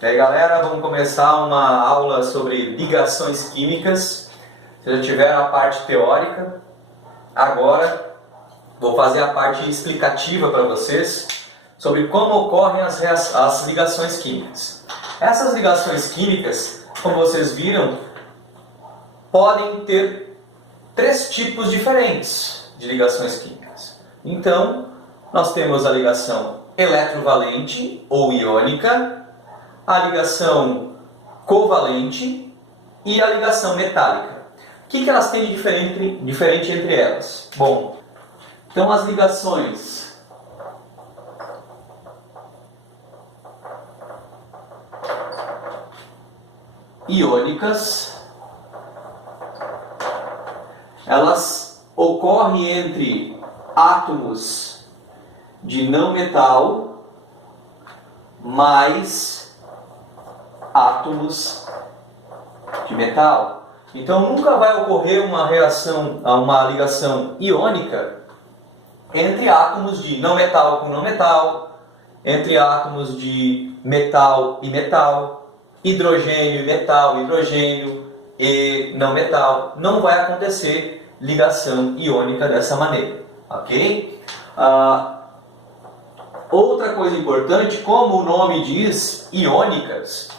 E aí galera, vamos começar uma aula sobre ligações químicas. Vocês já tiveram a parte teórica, agora vou fazer a parte explicativa para vocês sobre como ocorrem as ligações químicas. Essas ligações químicas, como vocês viram, podem ter três tipos diferentes de ligações químicas. Então, nós temos a ligação eletrovalente ou iônica, a ligação covalente e a ligação metálica. O que elas têm de diferente entre elas? Bom, então as ligações iônicas, elas ocorrem entre átomos de não metal mais átomos de metal. Então nunca vai ocorrer uma ligação iônica entre átomos de não metal com não metal, entre átomos de metal e metal, hidrogênio e metal, hidrogênio e não metal. Não vai acontecer ligação iônica dessa maneira, ok? Outra coisa importante, como o nome diz, iônicas,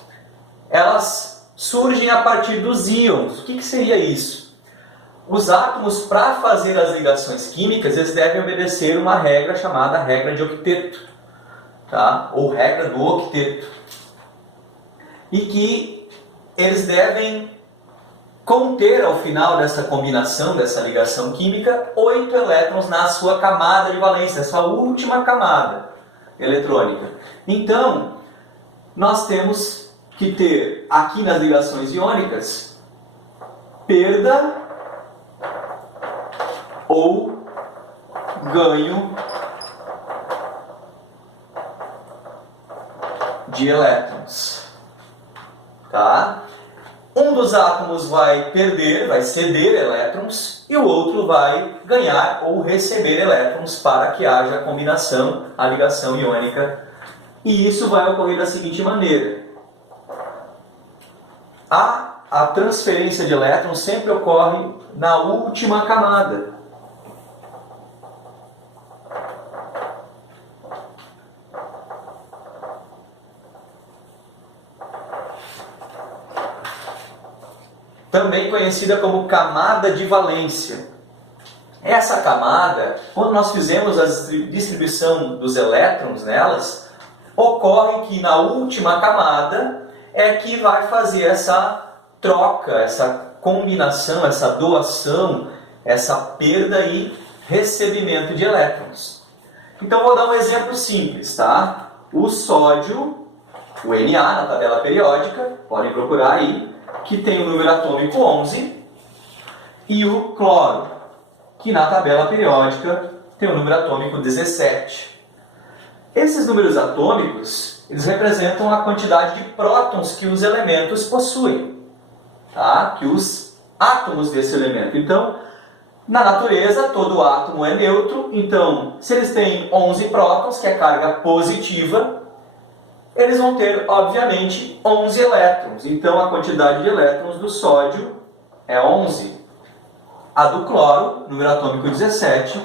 elas surgem a partir dos íons. O que seria isso? Os átomos, para fazer as ligações químicas, eles devem obedecer uma regra chamada regra de octeto, tá? Ou regra do octeto. E que eles devem conter ao final dessa combinação, dessa ligação química, 8 elétrons na sua camada de valência, na sua última camada eletrônica. Então, nós temos que ter aqui nas ligações iônicas perda ou ganho de elétrons, tá? Um dos átomos vai perder, vai ceder elétrons, e o outro vai ganhar ou receber elétrons para que haja a combinação, a ligação iônica. E isso vai ocorrer da seguinte maneira. A transferência de elétrons sempre ocorre na última camada. Também conhecida como camada de valência. Essa camada, quando nós fizemos a distribuição dos elétrons nelas, ocorre que na última camada é que vai fazer essa troca, essa combinação, essa doação, essa perda e recebimento de elétrons. Então vou dar um exemplo simples, tá? O sódio, o Na na tabela periódica, podem procurar aí, que tem o número atômico 11, e o cloro, que na tabela periódica tem o número atômico 17. Esses números atômicos, eles representam a quantidade de prótons que os elementos possuem, tá? Que os átomos desse elemento. Então, na natureza, todo átomo é neutro, então, se eles têm 11 prótons, que é carga positiva, eles vão ter, obviamente, 11 elétrons. Então, a quantidade de elétrons do sódio é 11. A do cloro, número atômico 17,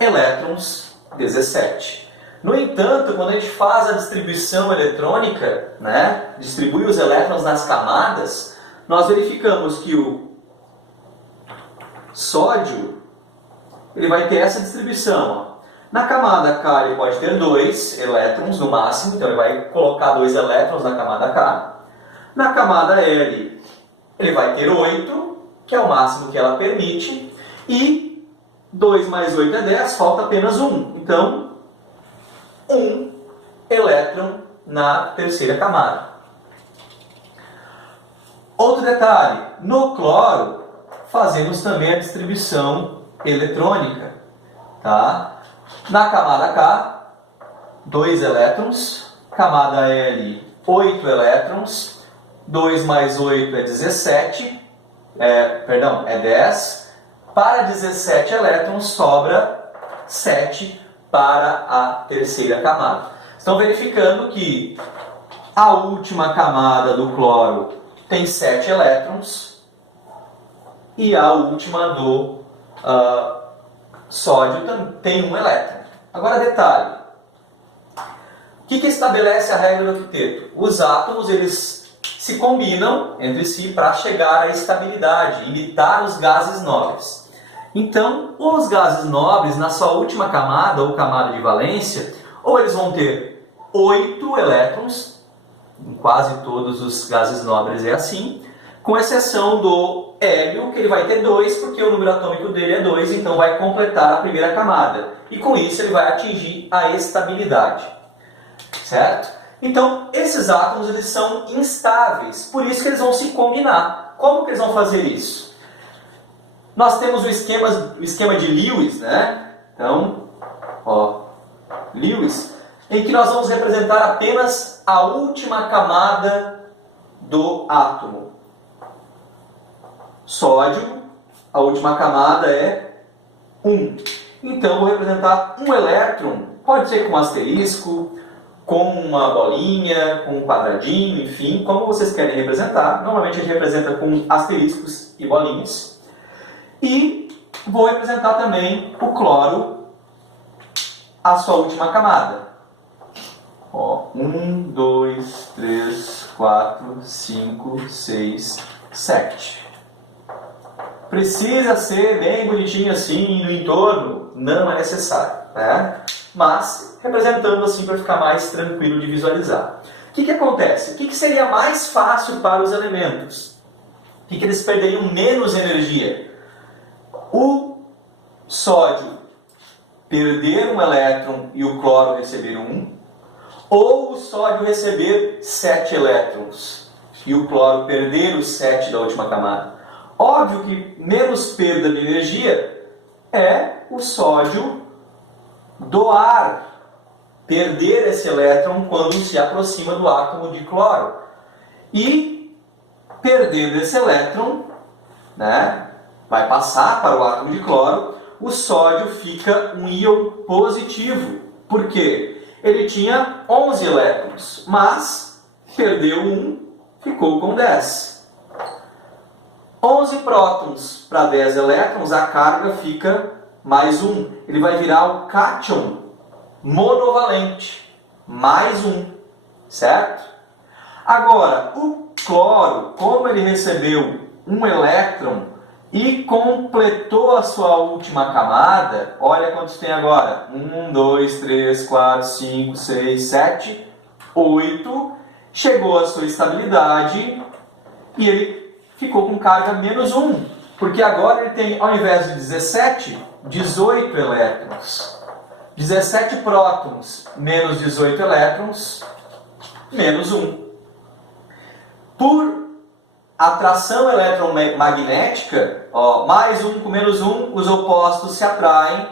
elétrons 17. No entanto, quando a gente faz a distribuição eletrônica, né, distribui os elétrons nas camadas, nós verificamos que o sódio ele vai ter essa distribuição. Ó. Na camada K ele pode ter 2 elétrons no máximo, então ele vai colocar 2 elétrons na camada K. Na camada L ele vai ter 8, que é o máximo que ela permite, e 2 mais 8 é 10, falta apenas 1. Então, 1 elétron na terceira camada. Outro detalhe, no cloro fazemos também a distribuição eletrônica, tá? Na camada K, 2 elétrons, camada L, 8 elétrons, 2 mais 8 é 17, é 10, para 17 elétrons sobra 7 para a terceira camada. Estão verificando que A última camada do cloro tem 7 elétrons e a última do sódio tem 1 elétron. Agora detalhe, o que estabelece a regra do octeto? Os átomos eles se combinam entre si para chegar à estabilidade, imitar os gases nobres. Então, os gases nobres, na sua última camada ou camada de valência, ou eles vão ter 8 elétrons, em quase todos os gases nobres é assim, com exceção do hélio, que ele vai ter 2, porque o número atômico dele é 2, então vai completar a primeira camada. E com isso ele vai atingir a estabilidade. Certo? Então, esses átomos eles são instáveis, por isso que eles vão se combinar. Como que eles vão fazer isso? Nós temos o esquema de Lewis, né? Então, Lewis, em que nós vamos representar apenas a última camada do átomo. Sódio, a última camada é 1. Então, vou representar um elétron, pode ser com um asterisco, com uma bolinha, com um quadradinho, enfim, como vocês querem representar. Normalmente a gente representa com asteriscos e bolinhas. E vou representar também o cloro, a sua última camada. 1, 2, 3, 4, 5, 6, 7. Precisa ser bem bonitinho assim no entorno? Não é necessário, né? Mas representando assim para ficar mais tranquilo de visualizar. O que acontece? O que seria mais fácil para os elementos? O que eles perderiam menos energia? O sódio perder um elétron e o cloro receber 1, ou o sódio receber 7 elétrons e o cloro perder os 7 da última camada. Óbvio que menos perda de energia é o sódio doar, perder esse elétron quando se aproxima do átomo de cloro. E perdendo esse elétron, né, vai passar para o átomo de cloro, o sódio fica um íon positivo. Por quê? Ele tinha 11 elétrons, mas perdeu 1, ficou com 10. 11 prótons para 10 elétrons, a carga fica mais 1. Ele vai virar o cátion monovalente, mais 1, certo? Agora, o cloro, como ele recebeu um elétron e completou a sua última camada, olha quantos tem agora. 1, 2, 3, 4, 5, 6, 7, 8. Chegou à sua estabilidade e ele ficou com carga menos 1. Porque agora ele tem, ao invés de 17, 18 elétrons. 17 prótons menos 18 elétrons, menos 1. Por atração eletromagnética, mais 1 com menos 1, os opostos se atraem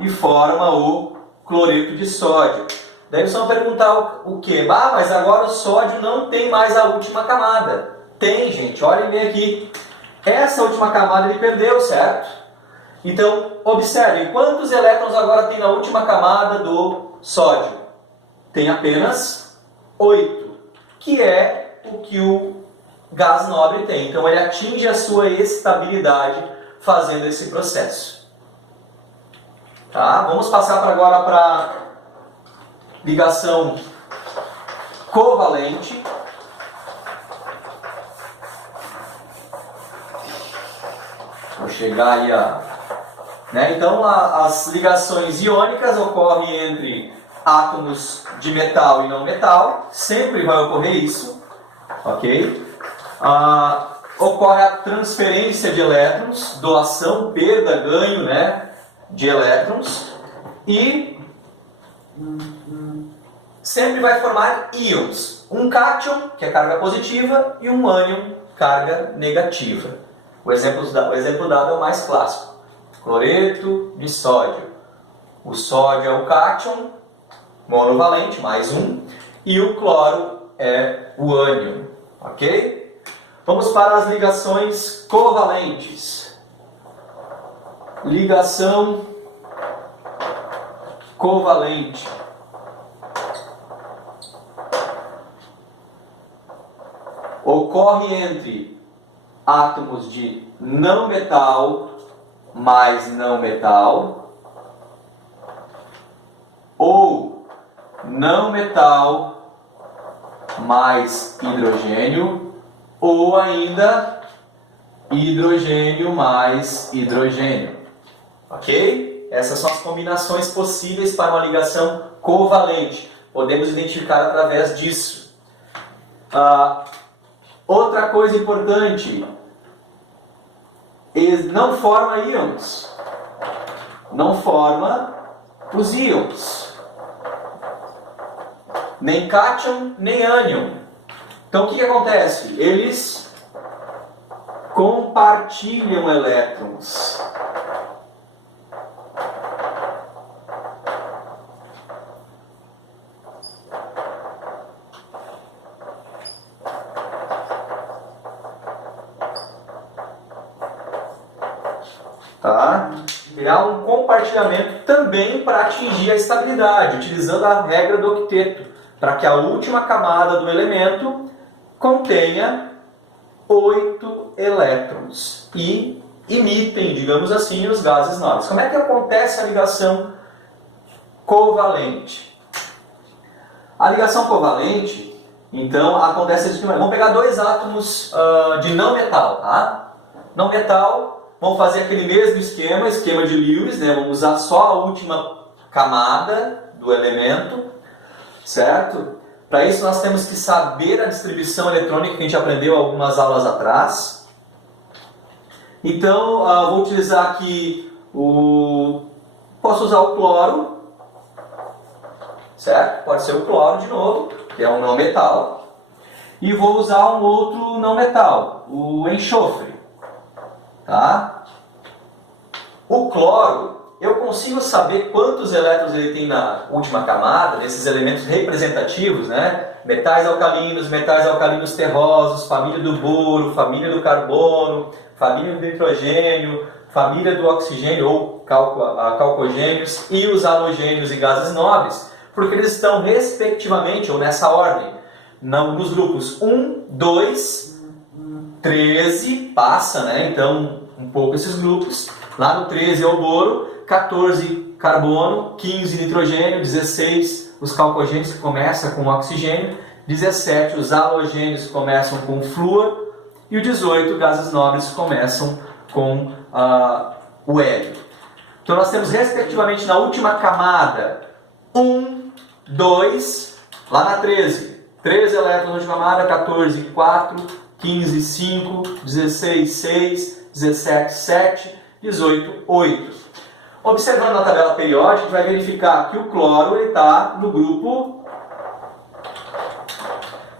e formam o cloreto de sódio. Daí vocês vão perguntar o quê? Mas agora o sódio não tem mais a última camada. Tem, gente, olhem bem aqui. Essa última camada ele perdeu, certo? Então, observem, quantos elétrons agora tem na última camada do sódio? Tem apenas 8, que é o que o gás nobre tem. Então, ele atinge a sua estabilidade fazendo esse processo. Tá? Vamos passar agora para ligação covalente. Vou chegar aí Então, as ligações iônicas ocorrem entre átomos de metal e não metal. Sempre vai ocorrer isso. Ok? Ocorre a transferência de elétrons, doação, perda, ganho, né, de elétrons. E sempre vai formar íons. Um cátion, que é carga positiva, e um ânion, carga negativa. O exemplo dado é o mais clássico. Cloreto de sódio. O sódio é o cátion, monovalente, mais 1. E o cloro é o ânion. Ok? Vamos para as ligações covalentes. Ligação covalente. ocorre entre átomos de não metal mais não metal, ou não metal mais hidrogênio, ou ainda hidrogênio mais hidrogênio. Ok? Essas são as combinações possíveis para uma ligação covalente. Podemos identificar através disso. Outra coisa importante, não forma íons. Não forma os íons. Nem cátion, nem ânion. Então o que acontece? Eles compartilham elétrons. Tá? Criar um compartilhamento também para atingir a estabilidade, utilizando a regra do octeto, para que a última camada do elemento contenha 8 elétrons e imitem, digamos assim, os gases nobres. Como é que acontece a ligação covalente? A ligação covalente, então, acontece assim. Vamos pegar dois átomos de não metal, tá? Não metal. Vamos fazer aquele mesmo esquema de Lewis, né? Vamos usar só a última camada do elemento, certo? Para isso nós temos que saber a distribuição eletrônica que a gente aprendeu algumas aulas atrás. Então, vou utilizar aqui posso usar o cloro, certo? Pode ser o cloro de novo, que é um não metal. E vou usar um outro não metal, o enxofre. Tá? O cloro, eu consigo saber quantos elétrons ele tem na última camada, desses elementos representativos, né? Metais alcalinos terrosos, família do boro, família do carbono, família do nitrogênio, família do oxigênio ou calcogênios e os halogênios e gases nobres, porque eles estão respectivamente, ou nessa ordem, nos grupos 1, 2, 13, passa, né? Então, um pouco esses grupos. Lá no 13 é o boro, 14 carbono, 15 nitrogênio, 16 os calcogênios que começam com oxigênio, 17 os halogênios que começam com flúor e o 18 gases nobres que começam com o hélio. Então nós temos respectivamente na última camada 1, 2, lá na 13 elétrons na última camada, 14, 4, 15, 5, 16, 6, 17, 7, 18, 8. Observando na tabela periódica, a gente vai verificar que o cloro está no grupo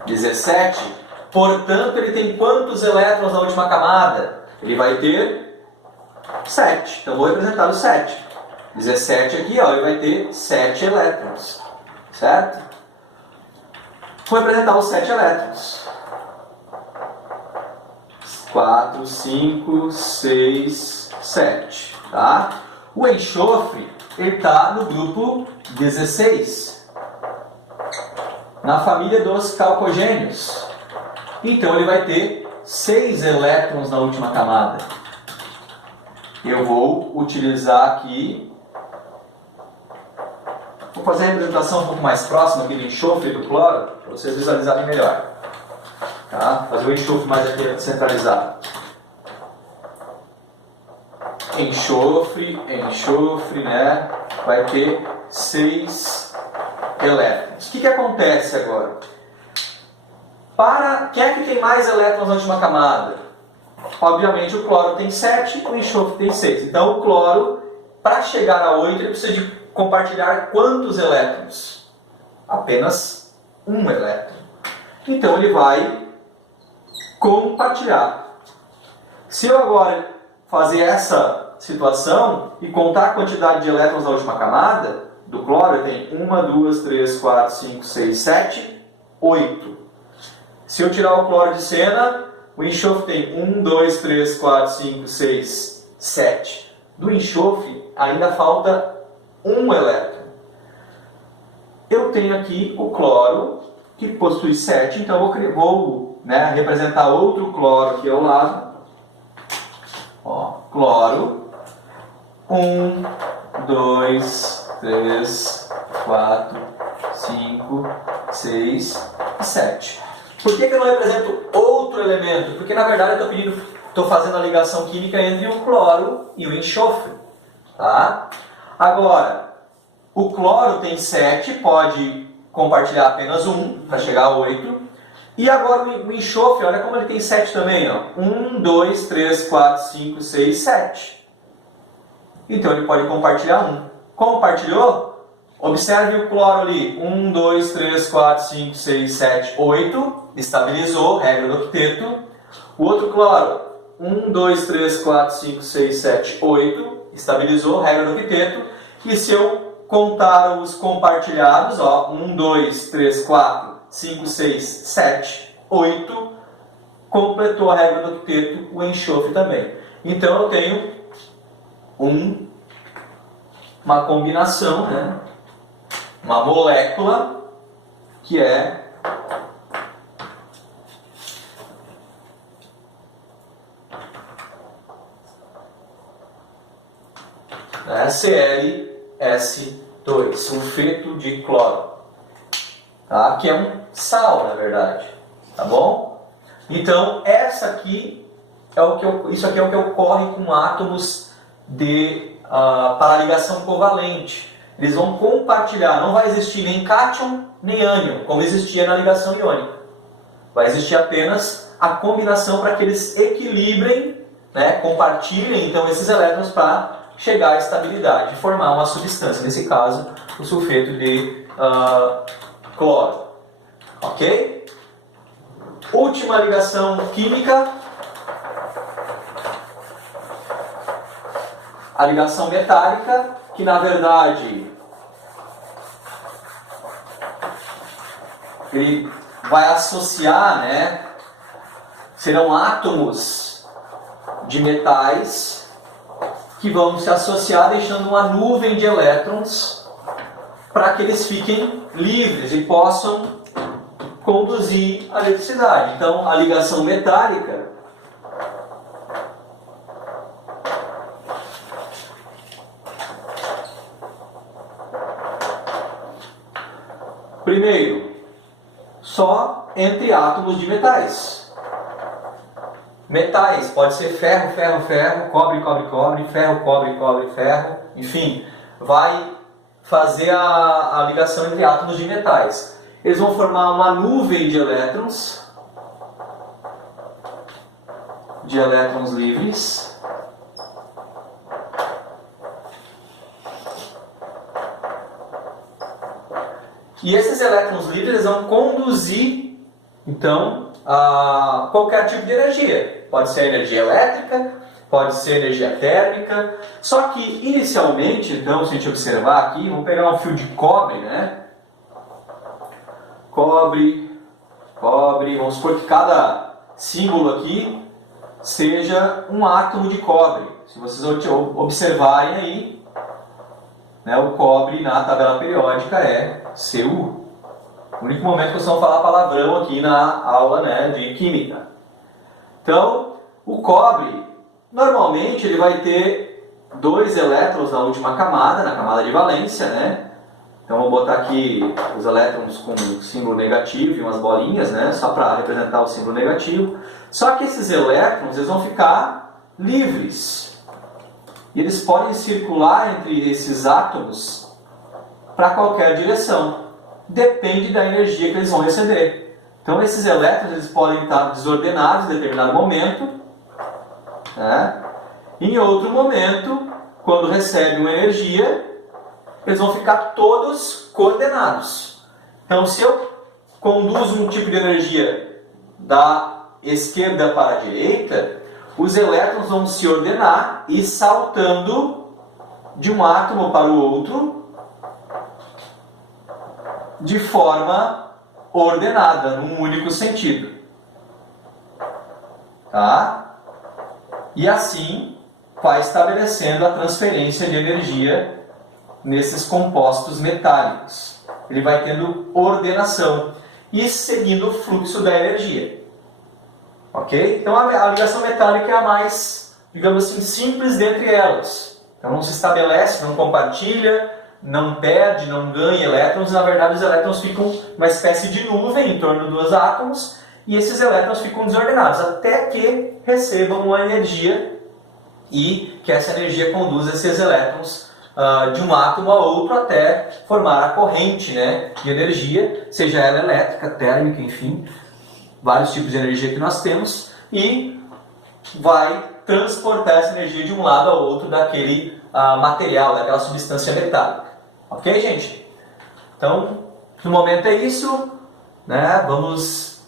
17. Portanto, ele tem quantos elétrons na última camada? Ele vai ter 7. Então, vou representar o 7. 17 aqui, ó, ele vai ter 7 elétrons. Certo? Vou representar os 7 elétrons. 4, 5, 6, 7. Tá? O enxofre está no grupo 16, na família dos calcogênios. Então ele vai ter 6 elétrons na última camada. Eu vou utilizar aqui, vou fazer a representação um pouco mais próxima aqui do enxofre e do cloro, para vocês visualizarem melhor. Tá? Fazer o enxofre mais aqui centralizado. Enxofre, né? Vai ter 6 elétrons. O que acontece agora? Quem é que tem mais elétrons na última camada? Obviamente o cloro tem 7, o enxofre tem 6. Então o cloro, para chegar a 8, ele precisa de compartilhar quantos elétrons? Apenas 1 elétron. Então ele vai compartilhar. Se eu agora fazer essa situação e contar a quantidade de elétrons na última camada do cloro, tem 1, 2, 3, 4, 5, 6, 7, 8. Se eu tirar o cloro de cena, o enxofre tem 1, 2, 3, 4, 5, 6, 7. Do enxofre ainda falta 1 elétron. Eu tenho aqui o cloro, que possui 7, então eu vou né, representar outro cloro aqui ao lado. Ó, cloro. 1, 2, 3, 4, 5, 6 e 7. Por que eu não represento outro elemento? Porque na verdade eu estou fazendo a ligação química entre o cloro e o enxofre. Tá? Agora, o cloro tem 7, pode compartilhar apenas 1 para chegar a 8. E agora o enxofre, olha como ele tem 7 também. Ó. 1, 2, 3, 4, 5, 6, 7. Então ele pode compartilhar 1. Compartilhou? Observe o cloro ali. 1, 2, 3, 4, 5, 6, 7, 8. Estabilizou, regra do octeto. O outro cloro. 1, 2, 3, 4, 5, 6, 7, 8. Estabilizou, regra do octeto. E se eu contar os compartilhados, ó, 1, 2, 3, 4, 5, 6, 7, 8, completou a regra do octeto, o enxofre também. Então eu tenho uma combinação, né? Uma molécula que é ClS2, sulfeto de cloro, tá? Que é um sal, na verdade, tá bom? Então, essa aqui isso aqui é o que ocorre com átomos para ligação covalente. Eles vão compartilhar, não vai existir nem cátion nem ânion, como existia na ligação iônica. Vai existir apenas a combinação para que eles equilibrem, né, compartilhem então esses elétrons para chegar à estabilidade e formar uma substância, nesse caso o sulfeto de cloro. Ok? Última ligação química, a ligação metálica, que na verdade ele vai associar, né, serão átomos de metais que vão se associar deixando uma nuvem de elétrons para que eles fiquem livres e possam conduzir a eletricidade. Então, a ligação metálica primeiro, só entre átomos de metais. Metais, pode ser ferro, ferro, ferro, cobre, cobre, cobre, ferro, cobre, cobre, ferro, enfim, vai fazer a ligação entre átomos de metais. Eles vão formar uma nuvem de elétrons livres. E esses elétrons livres vão conduzir, então, a qualquer tipo de energia. Pode ser energia elétrica, pode ser energia térmica. Só que, inicialmente, então, se a gente observar aqui, vamos pegar um fio de cobre, né? Cobre, cobre. Vamos supor que cada símbolo aqui seja um átomo de cobre. Se vocês observarem aí, né, o cobre na tabela periódica é Cu. O único momento que vocês vão falar palavrão aqui na aula, né, de química. Então, o cobre, normalmente, ele vai ter 2 elétrons na última camada, na camada de valência, né? Então, vou botar aqui os elétrons com símbolo negativo e umas bolinhas, né, só para representar o símbolo negativo. Só que esses elétrons, eles vão ficar livres. E eles podem circular entre esses átomos para qualquer direção. Depende da energia que eles vão receber. Então, esses elétrons eles podem estar desordenados em determinado momento, né? Em outro momento, quando recebem uma energia, eles vão ficar todos coordenados. Então, se eu conduzo um tipo de energia da esquerda para a direita, os elétrons vão se ordenar e saltando de um átomo para o outro de forma ordenada, num único sentido. Tá? E assim vai estabelecendo a transferência de energia nesses compostos metálicos. Ele vai tendo ordenação e seguindo o fluxo da energia. Ok? Então a ligação metálica é a mais, digamos assim, simples dentre elas. Então não se estabelece, não compartilha, não perde, não ganha elétrons. Na verdade, os elétrons ficam uma espécie de nuvem em torno dos átomos e esses elétrons ficam desordenados até que recebam uma energia e que essa energia conduza esses elétrons de um átomo a outro até formar a corrente, né, de energia, seja ela elétrica, térmica, enfim, vários tipos de energia que nós temos, e vai transportar essa energia de um lado ao outro daquele material, daquela substância metálica. Ok, gente? Então, no momento é isso, né? Vamos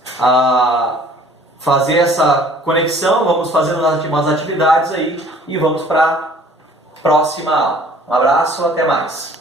fazer essa conexão, vamos fazendo umas atividades aí e vamos para a próxima aula. Um abraço, até mais!